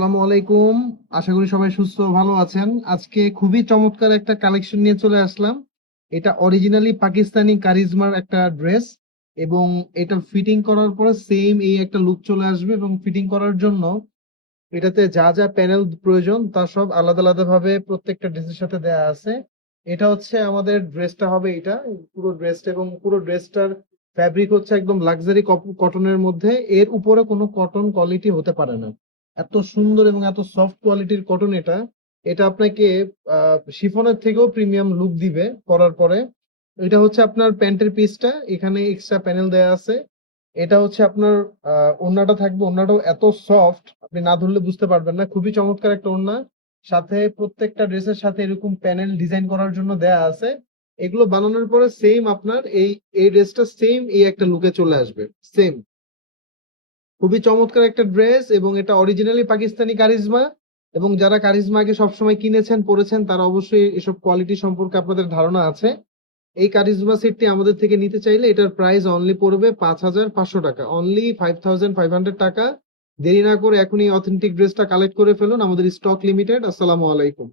আসসালামু আলাইকুম। আশা করি সবাই সুস্থ ও ভালো আছেন। আজকে খুবই চমৎকার একটা কালেকশন নিয়ে চলে আসলাম। এটা অরিজিনালি পাকিস্তানি কারিজমার একটা ড্রেস এবং এটা ফিটিং করার পরে সেম এই একটা লুক চলে আসবে এবং ফিটিং করার জন্য এটাতে যা যা প্যানেল প্রয়োজন তা সব আলাদা আলাদা ভাবে প্রত্যেকটা ড্রেসের সাথে দেয়া আছে। এটা হচ্ছে আমাদের ড্রেসটা হবে এটা পুরো ড্রেসটা এবং পুরো ড্রেসটার ফ্যাব্রিক হচ্ছে একদম লাক্সারি কটনের মধ্যে। এর উপরে কোনো কটন কোয়ালিটি হতে পারে না। এত সুন্দর এবং এত সফট কোয়ালিটির কটন এটা। এটা আপনাকে শিফনের থেকেও প্রিমিয়াম লুক দিবে পরার পরে। এটা হচ্ছে আপনার প্যান্টের পিসটা, এখানে এক্সট্রা প্যানেল দেয়া আছে। এটা হচ্ছে আপনার ওড়নাটা থাকবে, ওড়নাটাও এত সফট আপনি না ধরলে বুঝতে পারবেন না। খুবই চমৎকার একটা ওড়না। সাথে প্রত্যেকটা ড্রেসের সাথে এরকম প্যানেল ডিজাইন করার জন্য দেয়া আছে। এগুলো বানানোর পরে সেম আপনার এই এই ড্রেসটা সেম এই একটা লুকে চলে আসবে। সেম খুবই চমৎকার একটা ড্রেস এবং এটা অরিজিনালি পাকিস্তানি কারিজমা। এবং যারা কারিজমাকে সবসময় কিনেছেন পরেছেন তারা অবশ্যই এসব কোয়ালিটি সম্পর্কে আপনাদের ধারণা আছে। এই কারিজমা সেটটি আমাদের থেকে নিতে চাইলে এটার প্রাইস অনলি পড়বে 5,500 টাকা, অনলি 5,500 টাকা। দেরি না করে এখনই অথেন্টিক ড্রেসটা কালেক্ট করে ফেলুন, আমাদের স্টক লিমিটেড। আসসালামু আলাইকুম।